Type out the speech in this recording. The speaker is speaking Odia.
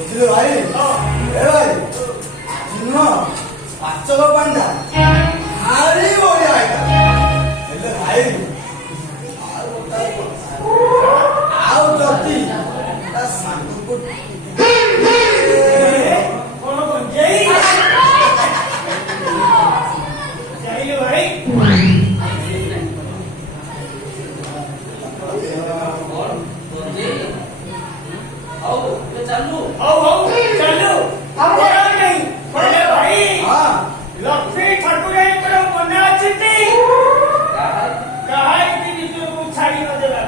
ବୁଝିଲୁ ଭାଇ? ଏ ଭାଇ ଶୁଣ, ପାଚକ ପାଣ୍ଡା ଭାରି ବଢିଆ ହେଲେ ଭାଇ ଆଉ ଯଦି ତା ସାଙ୍ଗକୁ କଣ ଗଞ୍ଜେଇ ଯାଇଲୁ ଭାଇ? ଚାଲୁ ଚାଲୁ ନାହିଁ ଭାଇ। ହଁ ଲକ୍ଷ୍ମୀ ଠାକୁରାଣୀଙ୍କର ମନେ ଅଛନ୍ତି କାହାରିକି ନିଜକୁ ଛାଡ଼ି ନ ଦେବା।